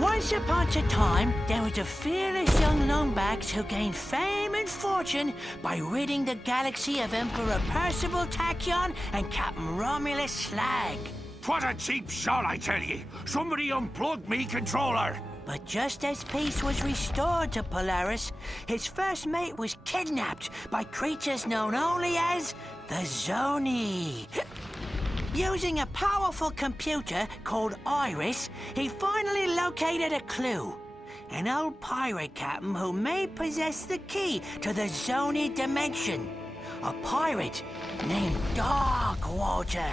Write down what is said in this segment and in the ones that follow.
Once upon a time, there was a fearless young longbacks who gained fame and fortune by ridding the galaxy of Emperor Percival Tachyon and Captain Romulus Slag. What a cheap shot, I tell ye! Somebody unplugged me controller! But just as peace was restored to Polaris, his first mate was kidnapped by creatures known only as the Zoni. Using a powerful computer called Iris, he finally located a clue. An old pirate captain who may possess the key to the Zoni dimension. A pirate named Darkwater.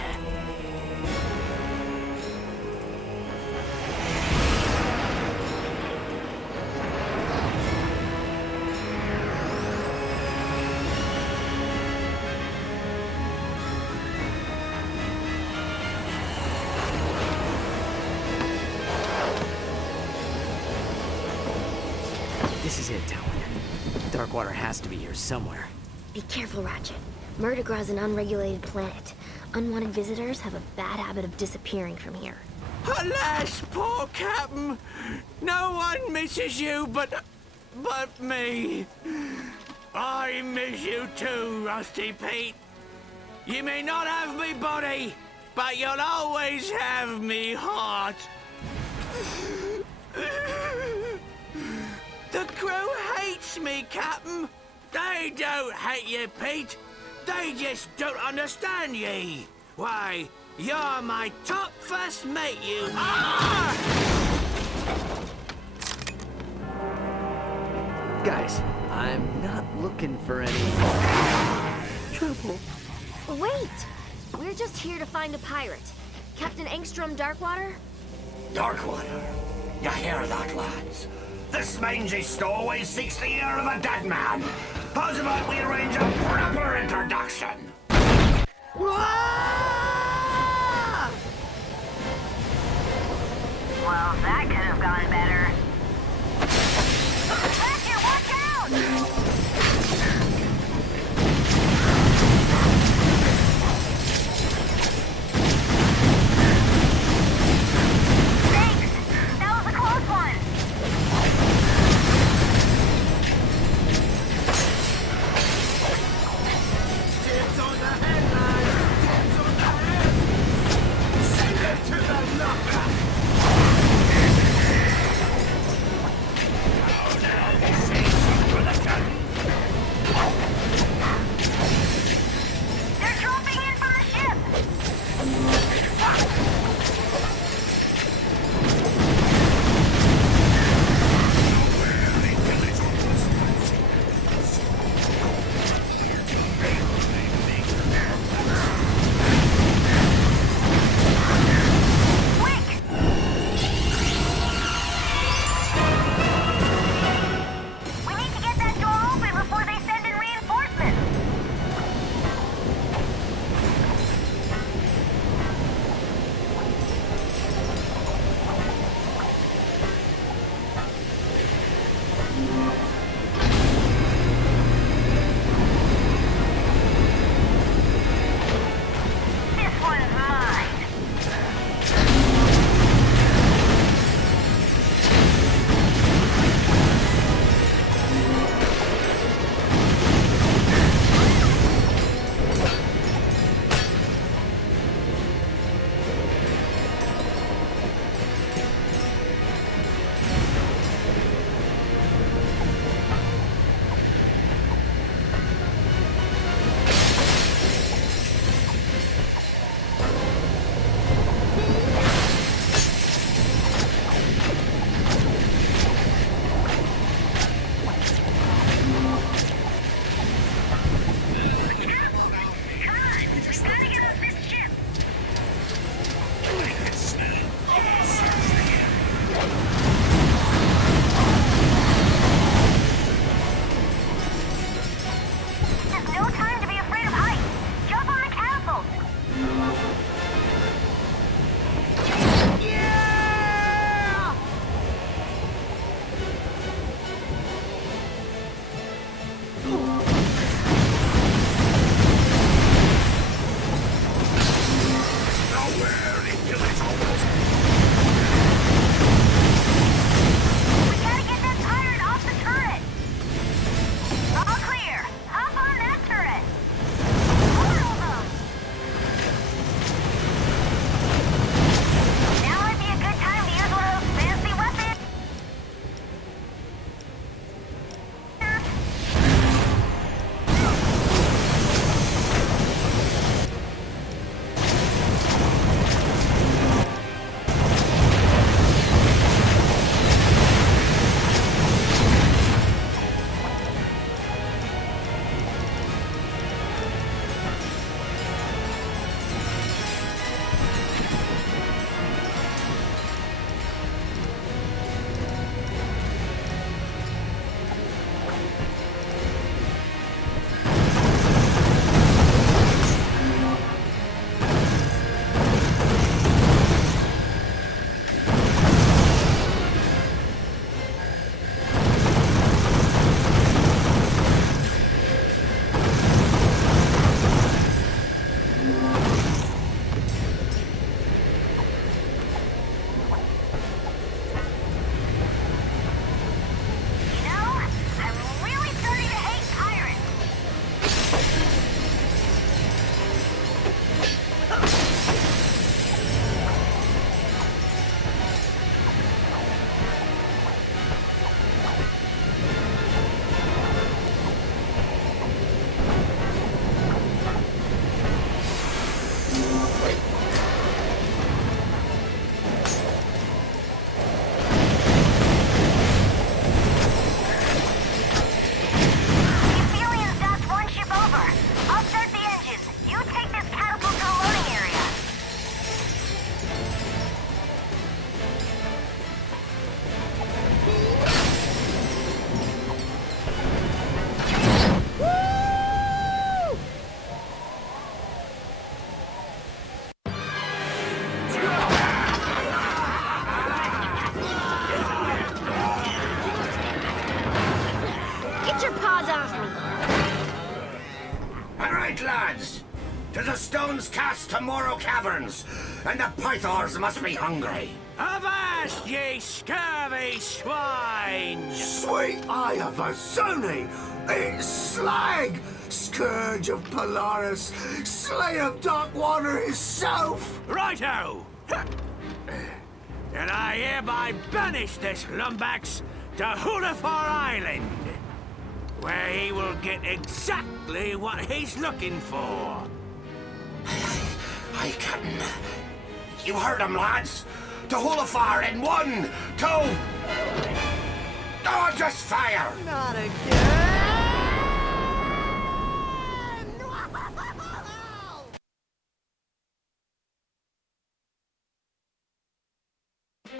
This is it, Talon. Darkwater has to be here somewhere. Be careful, Ratchet. Murdergra is an unregulated planet. Unwanted visitors have a bad habit of disappearing from here. Alas, poor Captain! No one misses you but me. I miss you too, Rusty Pete. You may not have me body, but you'll always have me heart. The crew hates me, Captain. They don't hate you, Pete. They just don't understand ye. Why, you're my top first mate, you are! Guys, I'm not looking for any trouble. Wait! We're just here to find a pirate. Captain Engstrom Darkwater? Darkwater. You hear that, lads? This mangy stowaway seeks the ear of a dead man. How's about we arrange a proper introduction? Well, that could have gone better. Ratchet, watch out! For the gun. to Morro Caverns, and the pythons must be hungry. Avast, ye scurvy swine! Sweet eye of a Zony! It's Slag! Scourge of Polaris! Slayer of Darkwater himself! Righto! And I hereby banish this lumbax to Hulafar Island, where he will get exactly what he's looking for. Aye, Captain. You heard him, lads. To Hulafar in 1, 2... Oh, just fire! Not again!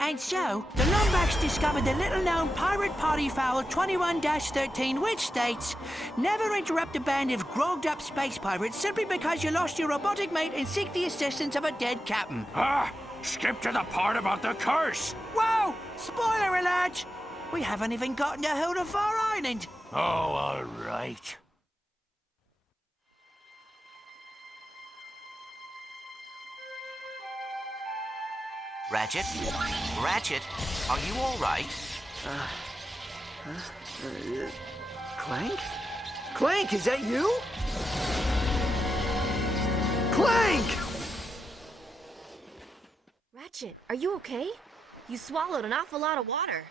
And so, the Lombax discovered the little-known pirate party foul 21-13, which states, never interrupt a band of grogged-up space pirates simply because you lost your robotic mate and seek the assistance of a dead captain. Ah, skip to the part about the curse. Whoa! Spoiler alert! We haven't even gotten to Hulafar Island. Oh, all right. Ratchet? Ratchet, are you all right? Clank? Clank, is that you? Clank! Ratchet, are you okay? You swallowed an awful lot of water.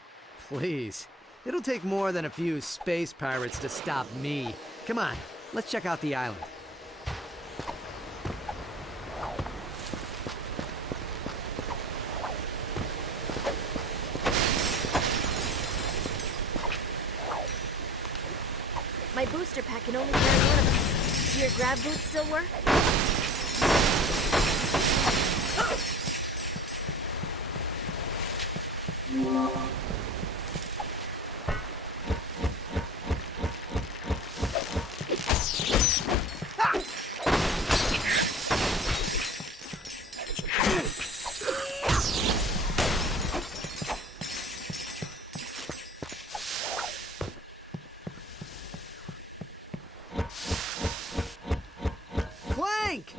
Please. It'll take more than a few space pirates to stop me. Come on, let's check out the island. My booster pack can only carry one of us. Do your grab boots still work? Clank!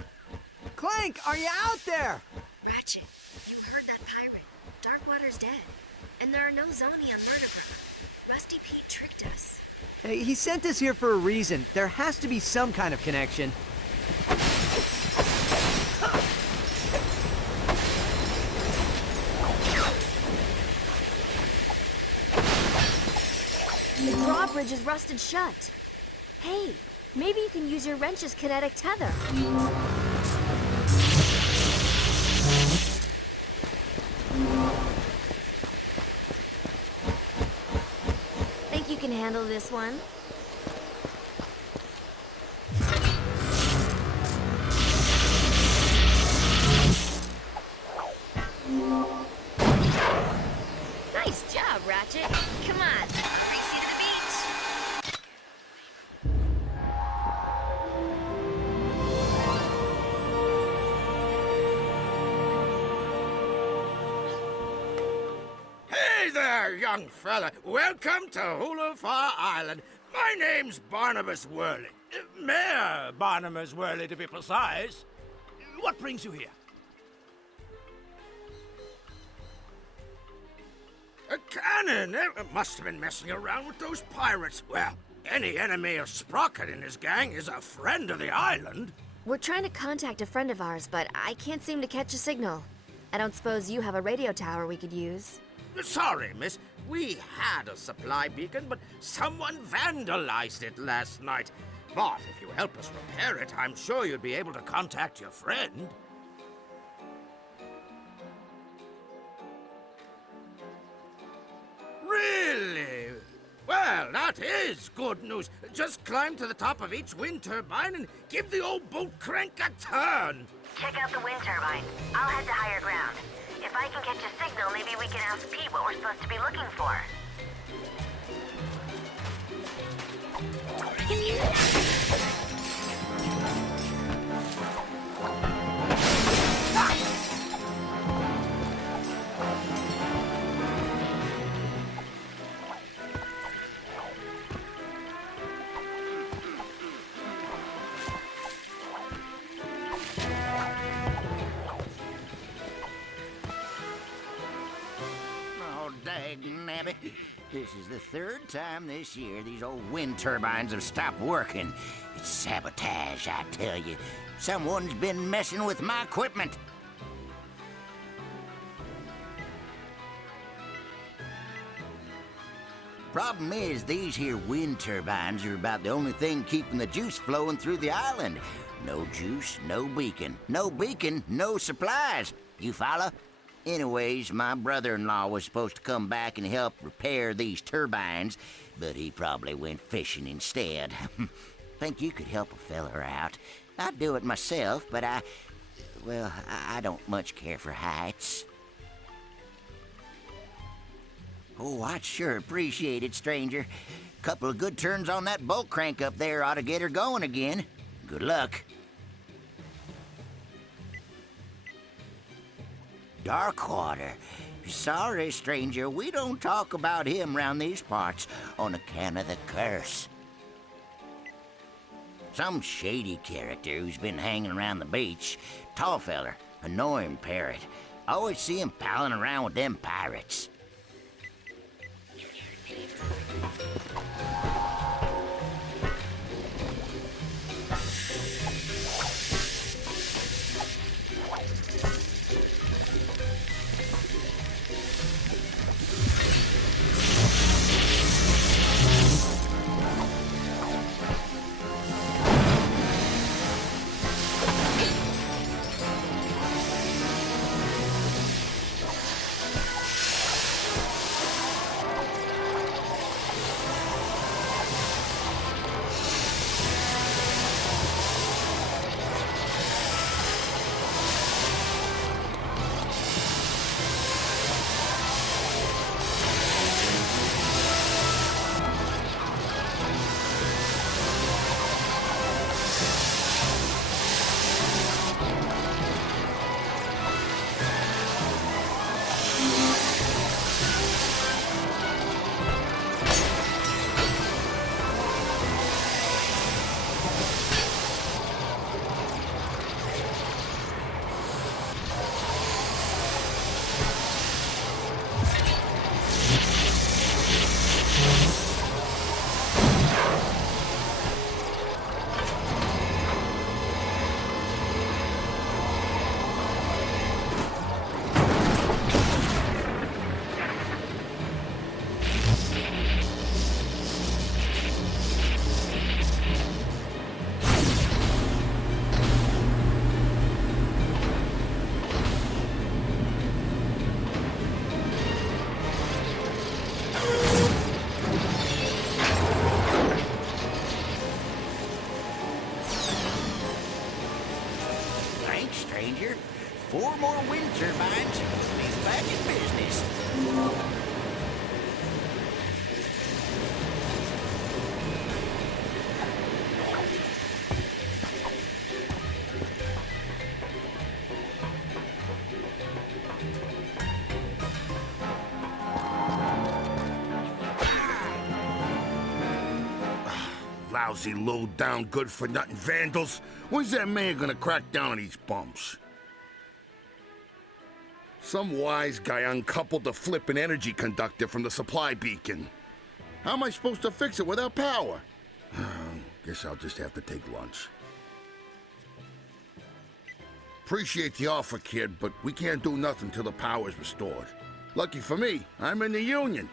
Clank, are you out there? Ratchet, you heard that pirate. Darkwater's dead. And there are no Zoni on Murderground. Rusty Pete tricked us. Hey, he sent us here for a reason. There has to be some kind of connection. The drawbridge is rusted shut. Hey, maybe you can use your wrench's kinetic tether. Think you can handle this one? Nice job, Ratchet. Come on, race you to the beach. Hey there, young fella. Welcome to Hulafar Island. My name's Barnabas Worley. Mayor Barnabas Worley, to be precise. What brings you here? A cannon! Must have been messing around with those pirates. Well, any enemy of Sprocket and his gang is a friend of the island. We're trying to contact a friend of ours, but I can't seem to catch a signal. I don't suppose you have a radio tower we could use. Sorry, miss. We had a supply beacon, but someone vandalized it last night. But if you help us repair it, I'm sure you'd be able to contact your friend. Really? Well, that is good news. Just climb to the top of each wind turbine and give the old boat crank a turn. Check out the wind turbine. I'll head to higher ground. If I can catch a signal, maybe we can ask Pete what we're supposed to be looking for. dagnabbit. This is the third time this year these old wind turbines have stopped working. It's sabotage, I tell you. Someone's been messing with my equipment. Problem is, these here wind turbines are about the only thing keeping the juice flowing through the island. No juice, no beacon. No beacon, no supplies. You follow? Anyways, my brother-in-law was supposed to come back and help repair these turbines, but he probably went fishing instead. Think you could help a feller out? I'd do it myself, but I don't much care for heights. Oh, I'd sure appreciate it, stranger. Couple of good turns on that bolt crank up there ought to get her going again. Good luck. Darkwater. Sorry, stranger, we don't talk about him round these parts on account of the curse. Some shady character who's been hanging around the beach. Tall feller, annoying parrot. Always see him palling around with them pirates. Stranger. 4 more wind turbines. He's back in business. Lousy, low-down, good-for-nothing vandals. When's that man gonna crack down on these bumps? Some wise guy uncoupled the flippin' energy conductor from the supply beacon. How am I supposed to fix it without power? Guess I'll just have to take lunch. Appreciate the offer, kid, but we can't do nothing till the power's restored. Lucky for me, I'm in the Union.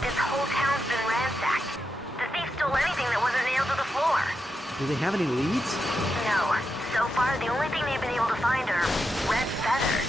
This whole town's been ransacked. The thief stole anything that wasn't nailed to the floor. Do they have any leads? No. So far, the only thing they've been able to find are red feathers.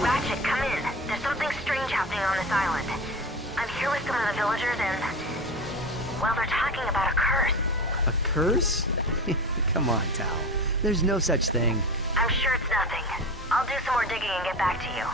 Ratchet, come in. There's something strange happening on this island. I'm here with some of the villagers and... well, they're talking about a curse. A curse? Come on, Tal. There's no such thing. I'm sure it's nothing. I'll do some more digging and get back to you.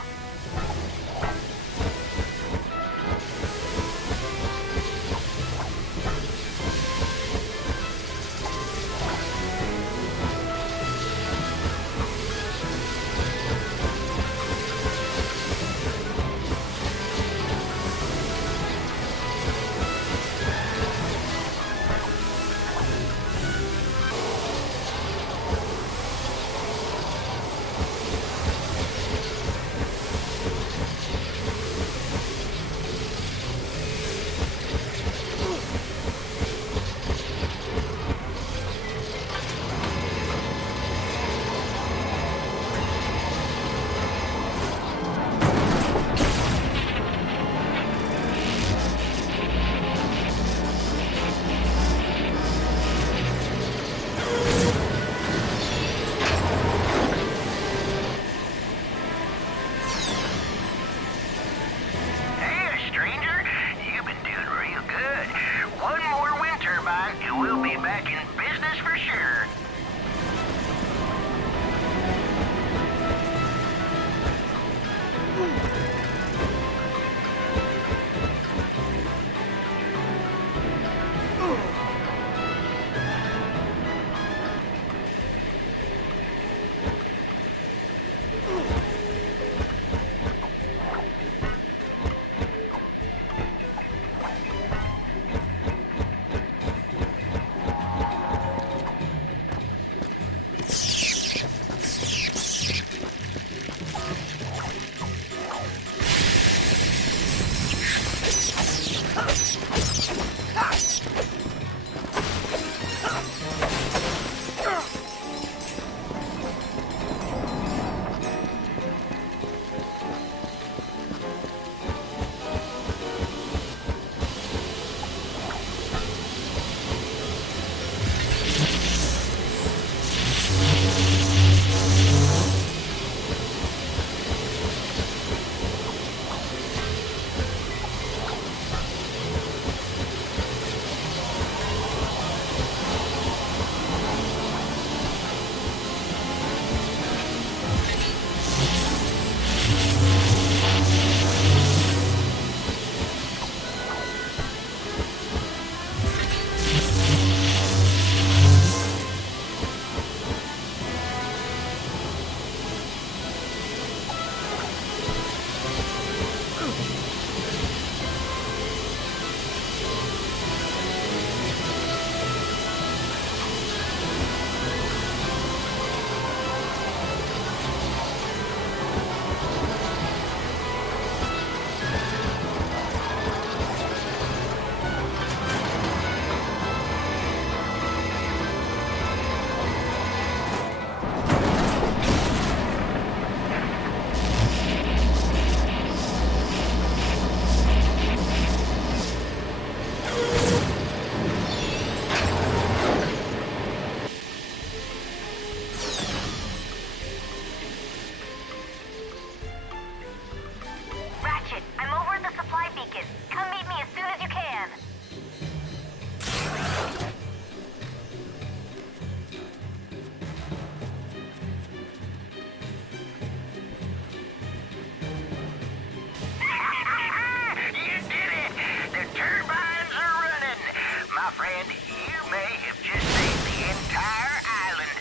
and you may have just saved the entire island.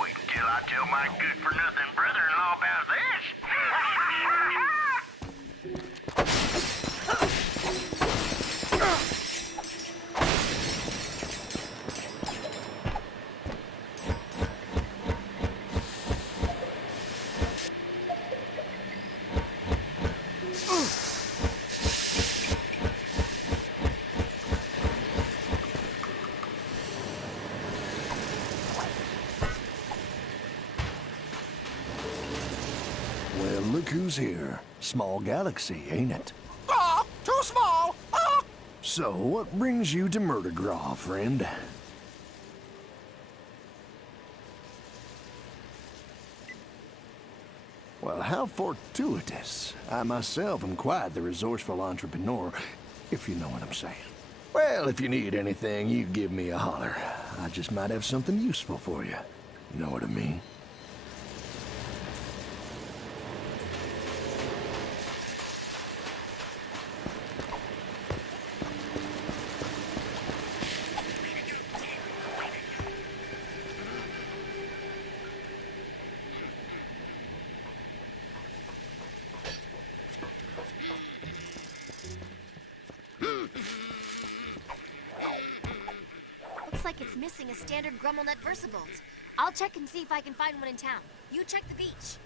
Wait until I tell my good-for-nothing brother-in-law about this. Well, look who's here. Small galaxy, ain't it? Ah, too small. Ah. So, what brings you to Murdergraw, friend? Well, how fortuitous. I myself am quite the resourceful entrepreneur, if you know what I'm saying. Well, if you need anything, you give me a holler. I just might have something useful for you. You know what I mean? Looks like it's missing a standard Grummelnut Versibolt. I'll check and see if I can find one in town. You check the beach.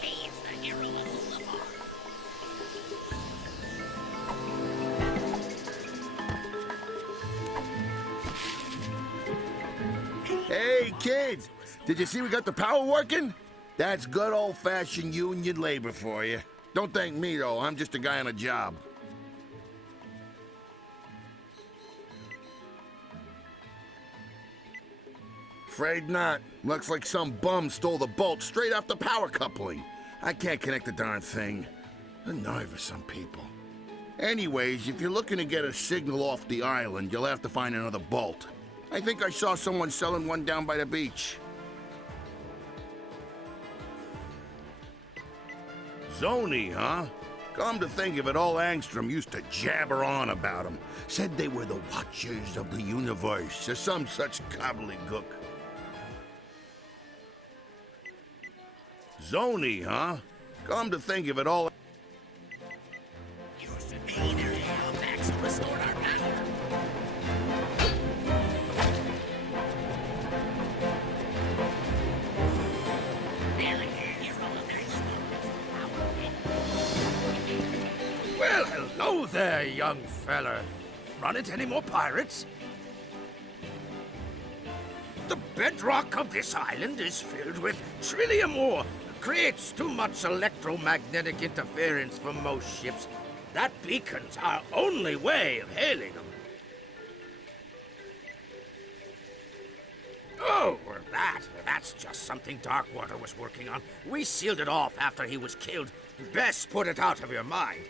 Hey, it's the hero of Boulevard. Hey, kids! Did you see we got the power working? That's good old-fashioned union labor for you. Don't thank me, though. I'm just a guy on a job. Afraid not. Looks like some bum stole the bolt straight off the power coupling. I can't connect the darn thing. The nerve of some people. Anyways, if you're looking to get a signal off the island, you'll have to find another bolt. I think I saw someone selling one down by the beach. Zoni, huh? Come to think of it, all Angstrom used to jabber on about them. Said they were the Watchers of the Universe, or some such gobbledygook. Zoni, huh? Come to think of it, all... Restored our power. Well, hello there, young fella. Run into any more pirates? The bedrock of this island is filled with trillium ore. Creates too much electromagnetic interference for most ships. That beacon's our only way of hailing them. Oh, well, that's just something Darkwater was working on. We sealed it off after he was killed. Best put it out of your mind.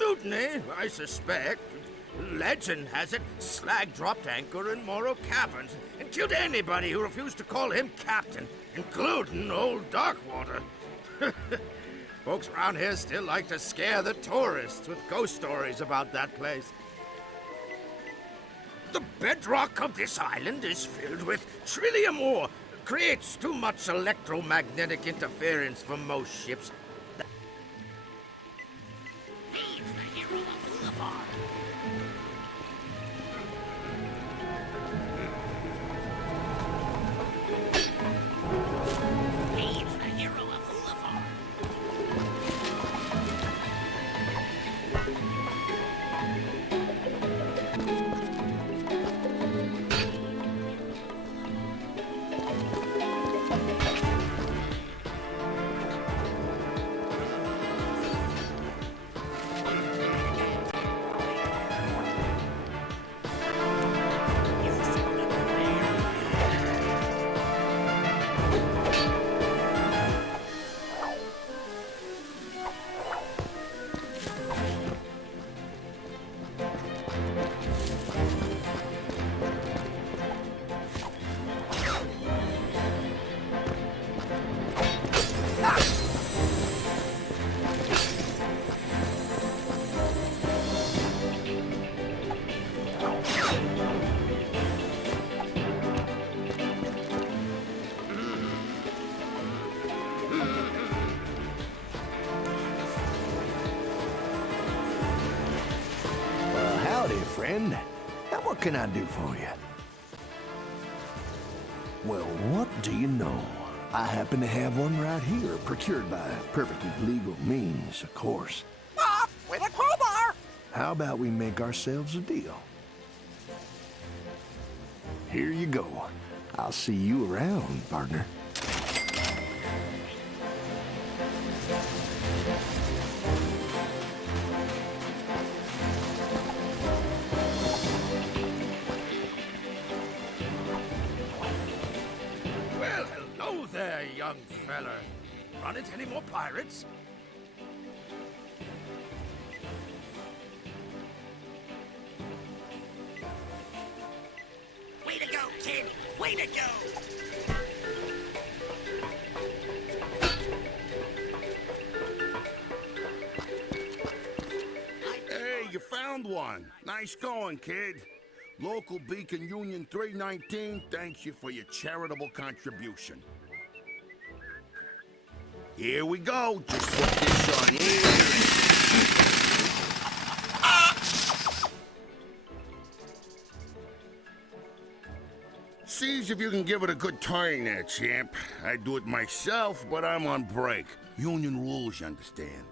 Mutiny, I suspect. Legend has it, Slag dropped anchor in Morrow Caverns and killed anybody who refused to call him captain, including old Darkwater. Folks around here still like to scare the tourists with ghost stories about that place. The bedrock of this island is filled with trillium ore. Creates too much electromagnetic interference for most ships. Hey, it's the hero of Boulevard. Hey, it's the hero of Boulevard. friend. Now, what can I do for you? Well, what do you know? I happen to have one right here, procured by perfectly legal means, of course. With a crowbar! How about we make ourselves a deal? Here you go. I'll see you around, partner. Well, hello there, young fella. Run into any more pirates? Way to go, kid! Way to go! Hey, you found one. Nice going, kid. Local Beacon Union 319 thanks you for your charitable contribution. Here we go. Just put this on here. Sees if you can give it a good turn there, champ. I'd do it myself, but I'm on break. Union rules, you understand.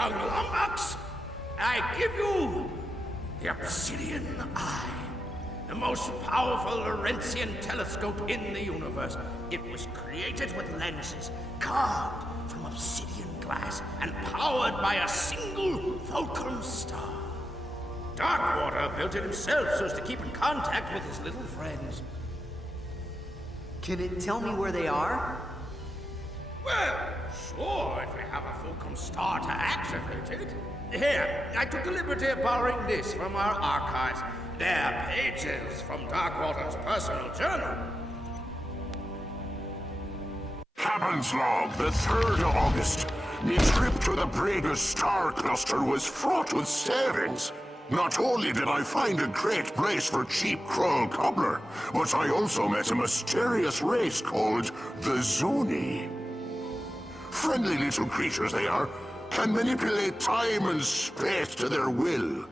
young lummox, I give you the Obsidian Eye, the most powerful Laurentian telescope in the universe. It was created with lenses carved from obsidian glass and powered by a single fulcrum star. Darkwater built it himself so as to keep in contact with his little friends. Can it tell me where they are? Well, sure, if we have a fulcrum star to activate it. Here, I took the liberty of borrowing this from our archives. They're pages from Darkwater's personal journal. Captain's log, the 3rd of August. My trip to the Bragus star cluster was fraught with savings. Not only did I find a great place for cheap Krull cobbler, but I also met a mysterious race called the Zuni. Friendly little creatures they are, can manipulate time and space to their will.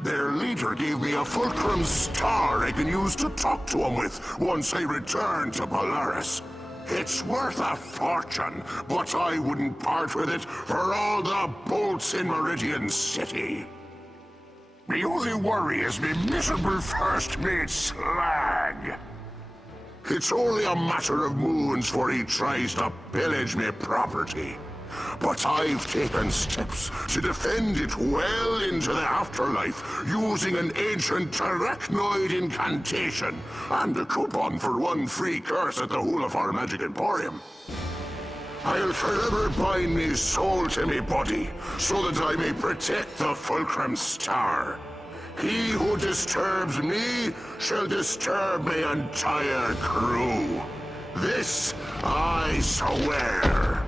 Their leader gave me a fulcrum star I can use to talk to him with once I return to Polaris. It's worth a fortune, but I wouldn't part with it for all the bolts in Meridian City. The only worry is me miserable first mate Slag. It's only a matter of moons before he tries to pillage me property. But I've taken steps to defend it well into the afterlife using an ancient arachnoid incantation and a coupon for 1 free curse at the Hulafar Magic Emporium. I'll forever bind me soul to me body so that I may protect the Fulcrum Star. He who disturbs me shall disturb my entire crew. This I swear.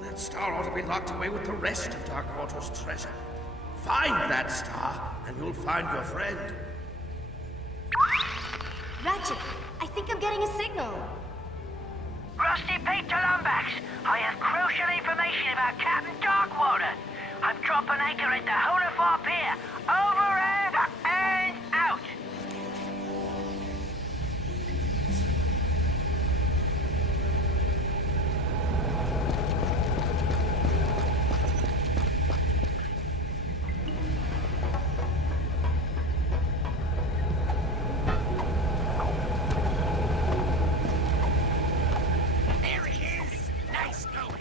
That star ought to be locked away with the rest of Darkwater's treasure. Find that star, and you'll find your friend. Ratchet, I think I'm getting a signal. Rusty Pete to Lumbax. I have crucial information about Captain Darkwater. I've dropped an anchor at the Hulafar Pier. Over and out. There he is. Nice going.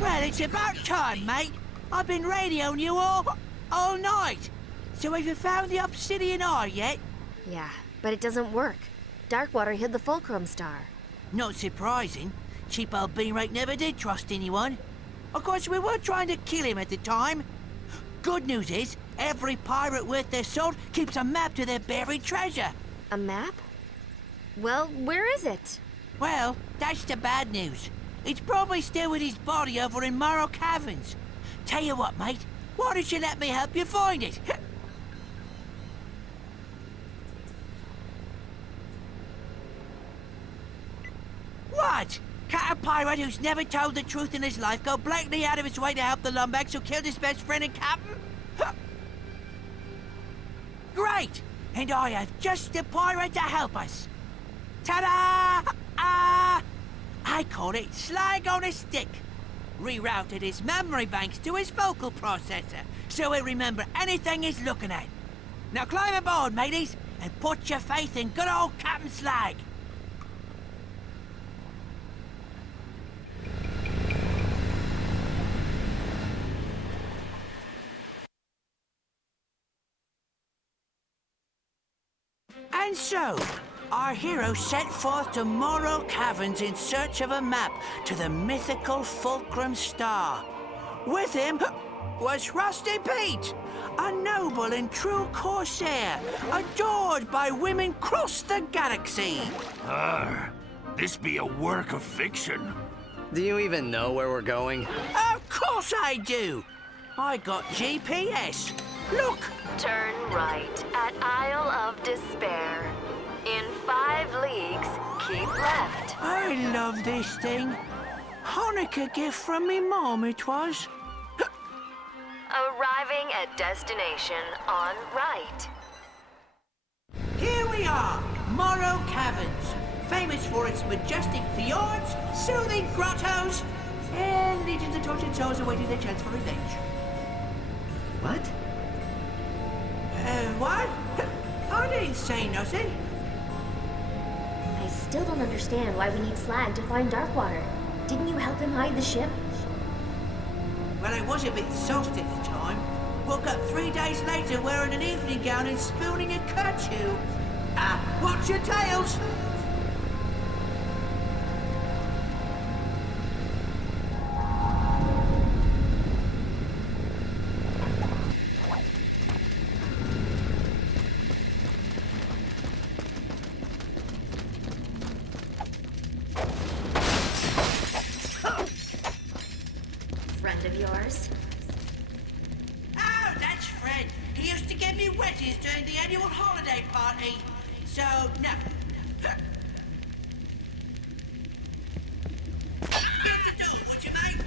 Well, it's about time, mate. I've been radioing you all night. So have you found the Obsidian Eye yet? Yeah, but it doesn't work. Darkwater hid the Fulcrum Star. Not surprising. Cheap old Beanrake never did trust anyone. Of course, we were trying to kill him at the time. Good news is, every pirate worth their salt keeps a map to their buried treasure. A map? Well, where is it? Well, that's the bad news. It's probably still with his body over in Morrow Caverns. Tell you what, mate, why don't you let me help you find it? What? Can't a pirate who's never told the truth in his life go blatantly out of his way to help the lumbags who killed his best friend and captain? Great! And I have just the pirate to help us. Ta-da! I call it Slag on a Stick. Rerouted his memory banks to his vocal processor, so he'll remember anything he's looking at. Now climb aboard, mateys, and put your faith in good old Captain Slag. And so, our hero set forth to Morrow Caverns in search of a map to the mythical Fulcrum Star. With him was Rusty Pete, a noble and true corsair, adored by women across the galaxy. This be a work of fiction. Do you even know where we're going? Of course I do. I got GPS. Look. Turn right at Isle of Despair. In 5 leagues, keep left. I love this thing. Hanukkah gift from me mom, it was. Arriving at destination on right. Here we are, Morrow Caverns, famous for its majestic fjords, soothing grottos, and legions of tortured souls awaiting their chance for revenge. What? What? I didn't say nothing. I still don't understand why we need Slag to find Darkwater. Didn't you help him hide the ship? Well, I was a bit sauced at the time. Woke up 3 days later wearing an evening gown and spooning a kerchew. Watch your tails! Friend of yours? Oh, that's Fred. He used to give me wedges during the annual holiday party. So, no. Get the door, would you, mate?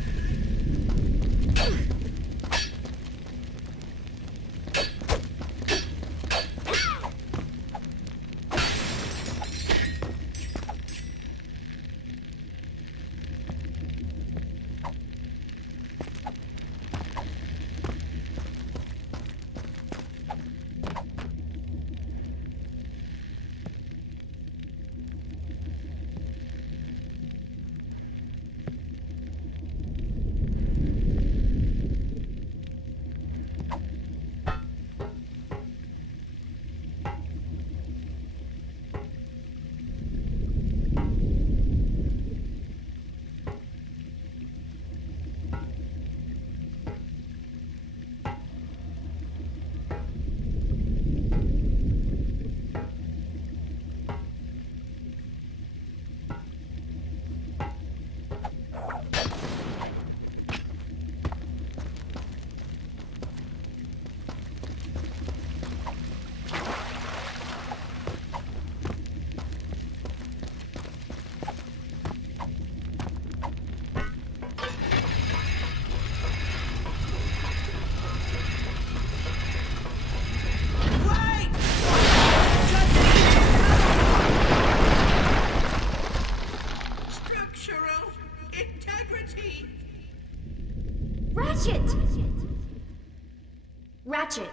Ratchet,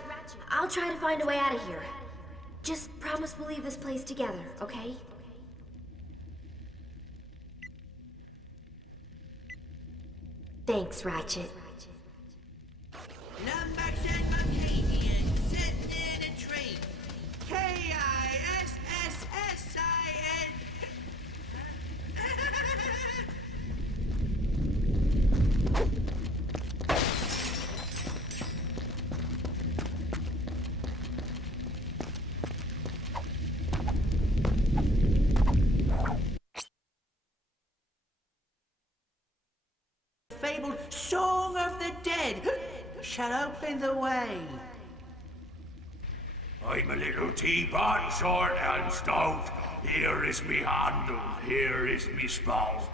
I'll try to find a way out of here. Just promise we'll leave this place together, okay? Thanks, Ratchet. Lumberjacks and Monkeys sitting in a tree. K-I-S-S-S-I-N. Fabled Song of the Dead shall open the way. I'm a little teapot, short and stout. Here is me handle, here is me spout.